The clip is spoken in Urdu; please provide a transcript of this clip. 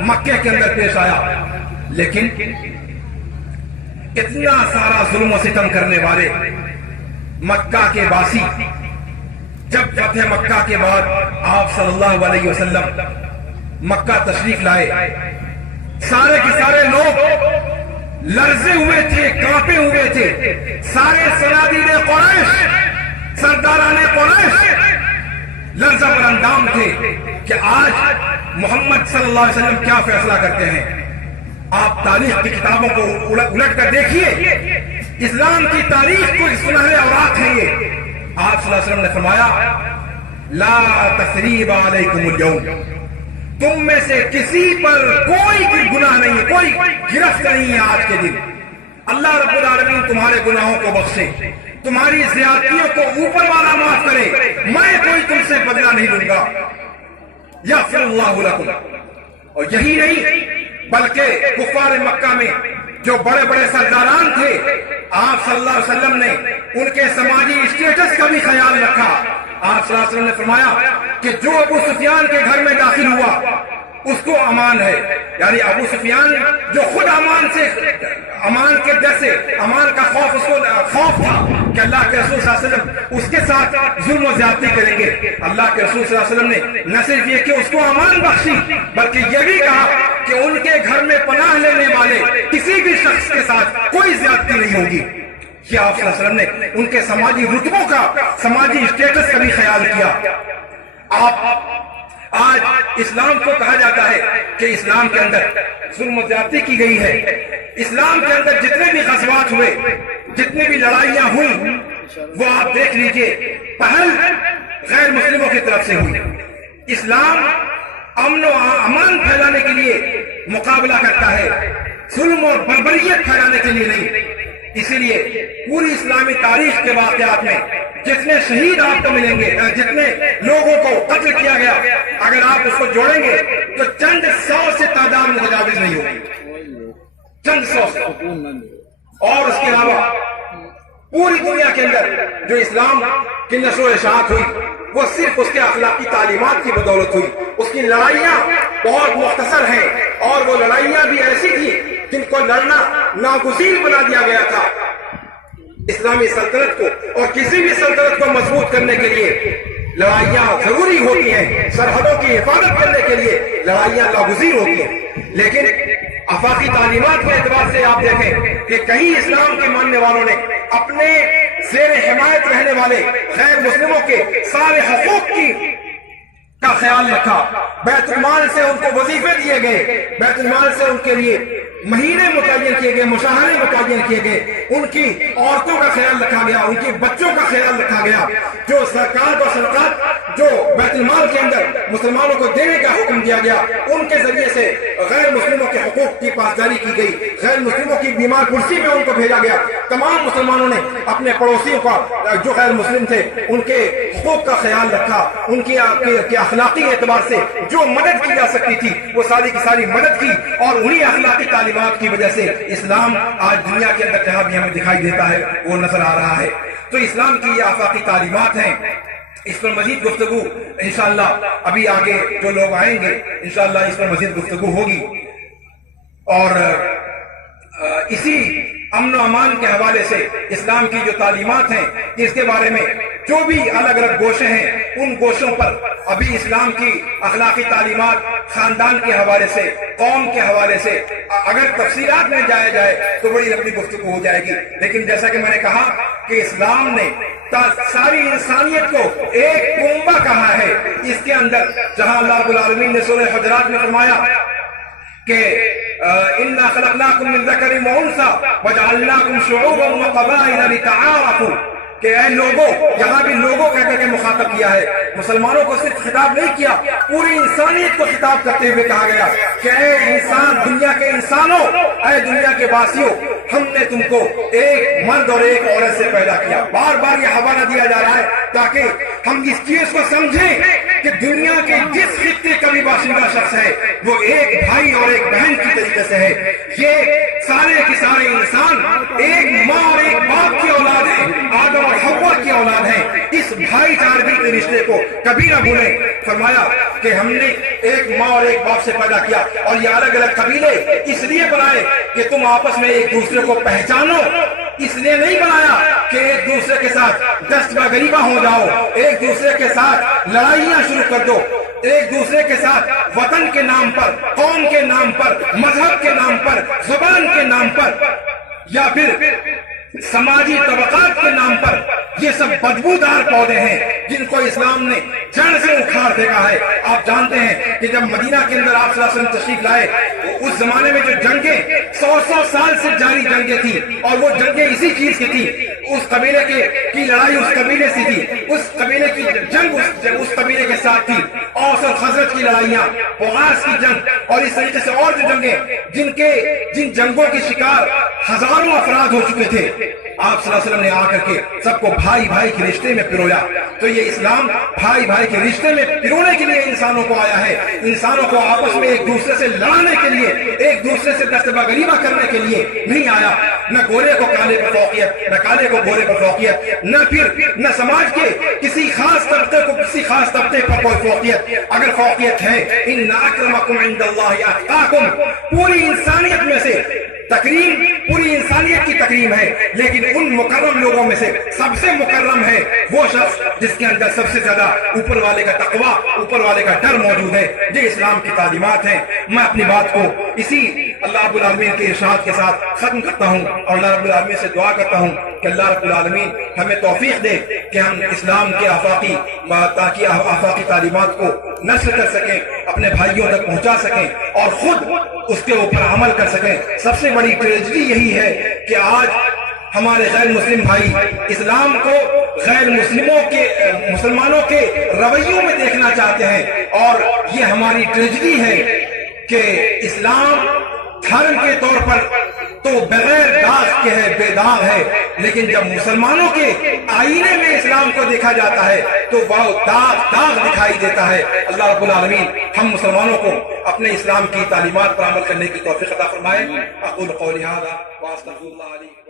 مکے کے اندر پیش آیا، لیکن اتنا سارا ظلم و ستم کرنے والے مکہ کے باسی جب فتح مکہ کے بعد آپ صلی اللہ علیہ وسلم مکہ تشریف لائے، سارے کے سارے لوگ لرزے ہوئے تھے، کانپے ہوئے تھے. سارے سرادین قریش، سرداران قریش لرزہ پر اندام تھے کہ آج محمد صلی اللہ علیہ وسلم کیا فیصلہ کرتے ہیں. آپ تاریخ کی کتابوں کو الٹ کر دیکھیے، اسلام کی تاریخ کو سنہرے اوراق ہیں یہ. آپ صلی اللہ علیہ وسلم نے فرمایا لا تثریب علیکم اليوم، تم میں سے کسی پر کوئی گناہ نہیں ہے، کوئی گرفت نہیں ہے آج کے دن. اللہ رب العالمین تمہارے گناہوں کو بخشے، تمہاری زیادتیوں کو اوپر والا معاف کرے، میں کوئی تم سے بدلہ نہیں لوں گا. یغفر اللہ لکم. اور یہی نہیں بلکہ کفار مکہ میں جو بڑے بڑے سرداران تھے، آپ صلی اللہ علیہ وسلم نے ان کے سماجی اسٹیٹس کا بھی خیال رکھا. آپ صلی اللہ علیہ وسلم نے فرمایا کہ جو ابو سفیان کے گھر میں داخل ہوا اس کو امان ہے. یعنی ابو سفیان جو خود امان کے ڈر سے، امان کا خوف اس کو خوف تھا کہ اللہ کے رسول صلی اللہ علیہ وسلم اس کے ساتھ ظلم و زیادتی کریں گے. اللہ کے رسول صلی اللہ علیہ وسلم نے نہ صرف یہ کہ اس کو امان بخشی بلکہ یہ بھی کہا کہ ان کے گھر میں پناہ لینے والے کسی بھی شخص کے ساتھ کوئی زیادتی نہیں ہوگی. یہ آپ صلی اللہ علیہ وسلم نے ان کے سماجی رتبوں کا، سماجی اسٹیٹس کا بھی خیال کیا. آج اسلام کو کہا جاتا ہے کہ اسلام کے اندر ظلم و زیادتی کی گئی ہے. اسلام کے اندر جتنے بھی غزوات ہوئے، جتنے بھی لڑائیاں ہوئی، وہ آپ دیکھ لیجئے پہل غیر مسلموں کی طرف سے ہوئی. اسلام امن و امان پھیلانے کے لیے مقابلہ کرتا ہے، ظلم اور بربریت پھیلانے کے لیے نہیں. اسی لیے پوری اسلامی تاریخ کے واقعات میں جتنے شہید آپ کو ملیں گے، جتنے لوگوں کو قتل کیا گیا، اگر آپ اس کو جوڑیں گے تو چند سو سے تعداد متجاوز نہیں ہوگی، چند سو سے. اور اس کے علاوہ پوری دنیا کے اندر جو اسلام کی نشر و اشاعت ہوئی وہ صرف اس کے اخلاقی تعلیمات کی بدولت ہوئی. اس کی لڑائیاں بہت مختصر ہیں اور وہ لڑائیاں بھی ایسی تھی جن کو لڑنا ناگزیر بنا دیا گیا تھا. اسلامی سلطنت کو اور کسی بھی سلطنت کو مضبوط کرنے کے لیے لڑائیاں ضروری ہوتی ہیں، سرحدوں کی حفاظت کرنے کے لیے لڑائیاں ناگزیر ہوتی ہیں. لیکن آفاقی تعلیمات کے اعتبار سے آپ دیکھیں کہ کہیں اسلام کے ماننے والوں نے اپنے زیر حمایت رہنے والے غیر مسلموں کے سارے حقوق کا خیال رکھا. بیت المال سے ان کو وظیفے دیے گئے، بیت المال سے ان کے لیے مہینے متعین کیے گئے، مشاہرے متعین کیے گئے، ان کی عورتوں کا خیال رکھا گیا، ان کے بچوں کا خیال رکھا گیا. جو زکات اور صدقات جو بیت المال کے اندر مسلمانوں کو دینے کا حکم دیا گیا، ان کے ذریعے سے غیر مسلموں کے حقوق کی پاسداری کی گئی. غیر مسلموں کی بیمار کرسی پہ ان کو بھیجا گیا. تمام مسلمانوں نے اپنے پڑوسیوں کا جو غیر مسلم تھے ان کے حقوق کا خیال رکھا. ان کی اخلاقی اعتبار سے جو مدد کی جا سکتی تھی وہ ساری کی ساری مدد کی. اور انہی اخلاقی تعلیمات کی وجہ سے اسلام آج دنیا کے اندر جہاں بھی ہمیں دکھائی دیتا ہے وہ نظر آ رہا ہے. تو اسلام کی یہ آفاقی تعلیمات ہیں. اس پر مزید گفتگو انشاءاللہ ابھی آگے جو لوگ آئیں گے انشاءاللہ اس پر مزید گفتگو ہوگی. اور اسی امن و امان کے حوالے سے اسلام کی جو تعلیمات ہیں اس کے بارے میں جو بھی الگ الگ گوشے ہیں ان گوشوں پر ابھی اسلام کی اخلاقی تعلیمات خاندان کے حوالے سے، قوم کے حوالے سے اگر تفصیلات میں جایا جائے تو بڑی لمبی گفتگو ہو جائے گی. لیکن جیسا کہ میں نے کہا کہ اسلام نے ساری انسانیت کو ایک کنبہ کہا ہے. اس کے اندر جہاں اللہ رب العالمین نے سورہ حجرات میں فرمایا کہ اِنَّا خَلَقْنَاكُم مِّن ذَكَرٍ وَأُنثَىٰ وَجَعَلْنَاكُمْ شُعُوبًا وَقَبَائِلَ لِتَعَارَفُوا، کہ اے لوگوں، یہاں بھی لوگوں کہہ کر کے مخاطب کیا ہے. مسلمانوں کو صرف خطاب نہیں کیا، پوری انسانیت کو خطاب کرتے ہوئے کہا گیا کہ اے انسان، دنیا کے انسانوں، اے دنیا کے باسیوں، ہم نے تم کو ایک مرد اور ایک عورت سے پیدا کیا. بار بار یہ حوالہ دیا جا رہا ہے تاکہ ہم اس چیز کو سمجھیں کہ دنیا کے جس خطے کا بھی باشندہ شخص ہے وہ ایک بھائی اور ایک بہن کی طریقے سے ہے. یہ سارے کے سارے انسان ایک ماں اور ایک باپ کی اولاد ہیں، آدم اور حوا کی اولاد ہیں. اس بھائی چارگی کے رشتے کو کبھی نہ بھولیں. فرمایا کہ ہم نے ایک ماں اور ایک باپ سے پیدا کیا اور یہ الگ الگ قبیلے اس لیے بنائے کہ تم آپس میں ایک دوسرے کو پہچانو. اس لیے نہیں بنایا کہ ایک دوسرے کے ساتھ دست غریبہ ہو جاؤ, ایک دوسرے کے ساتھ لڑائیاں شروع کر دو, ایک دوسرے کے ساتھ وطن کے نام پر, قوم کے نام پر, مذہب کے نام پر, زبان کے نام پر یا پھر سماجی طبقات کے نام پر. یہ سب بدبودار پودے ہیں جن کو اسلام نے جڑ سے اکھاڑ پھینکا ہے. آپ جانتے ہیں کہ جب مدینہ کے اندر آپ صلی اللہ علیہ وسلم تشریف لائے, اس زمانے میں جو جنگیں 100 سال سے جاری جنگیں تھیں اور وہ جنگیں اسی چیز کی تھی. اس قبیلے کی لڑائی اس قبیلے سے تھی, اس قبیلے کی جنگ اس قبیلے کے ساتھ تھی. اوس اور خزرج کی لڑائیاں, بغاز کی جنگ اور اس طریقے سے اور جو جنگیں جن جنگوں کی شکار ہزاروں افراد ہو چکے تھے, آپ صلی اللہ علیہ وسلم نے آ کر کے سب کو بھائی بھائی کے رشتے میں پرویا. تو یہ اسلام بھائی بھائی کے رشتے میں پرونے کے لیے انسانوں کو آیا ہے, انسانوں کو آپس میں ایک دوسرے سے لڑانے کے لیے, ایک دوسرے سے دست غریبہ کرنے کے لیے نہیں آیا. نہ گورے کو کالے پر فوقیت, نہ کالے کو گورے پر فوقیت, نہ سماج کے کسی خاص طبقے کو کسی خاص طبقے پر کوئی فوقیت. اگر فوقیت ہے, ان اکرمکم عند اللہ اتقاکم, پوری انسانیت میں سے تکریم, پوری انسانیت کی تکریم ہے, لیکن ان مکرم لوگوں میں سے سب سے مکرم ہے وہ شخص جس کے اندر سب سے زیادہ اوپر والے کا تقویٰ, اوپر والے کا ڈر موجود ہے. یہ اسلام کی تعلیمات ہیں. میں اپنی بات کو اسی اللہ رب العالمین کے ارشاد کے ساتھ ختم کرتا ہوں اور اللہ رب العالمین سے دعا کرتا ہوں کہ اللہ رب العالمین ہمیں توفیق دے کہ ہم اسلام کے آفاقی تعلیمات کو نشر کر سکیں, اپنے بھائیوں تک پہنچا سکیں اور خود اس کے اوپر عمل کر سکیں. سب سے بڑی ٹریجڈی یہی ہے کہ آج ہمارے غیر مسلم بھائی اسلام کو غیر مسلمانوں کے رویوں میں دیکھنا چاہتے ہیں, اور یہ ہماری ٹریجڈی ہے کہ اسلام دھرم کے طور پر تو بغیر داغ کے ہے, بے داغ ہے, لیکن جب مسلمانوں کے آئینے میں اسلام کو دیکھا جاتا ہے تو وہ داغ دکھائی دیتا ہے. اللہ رب العالمین ہم مسلمانوں کو اپنے اسلام کی تعلیمات پر عمل کرنے کی توفیق عطا فرمائے. اقول قولی ھذا واستغفر اللہ علی.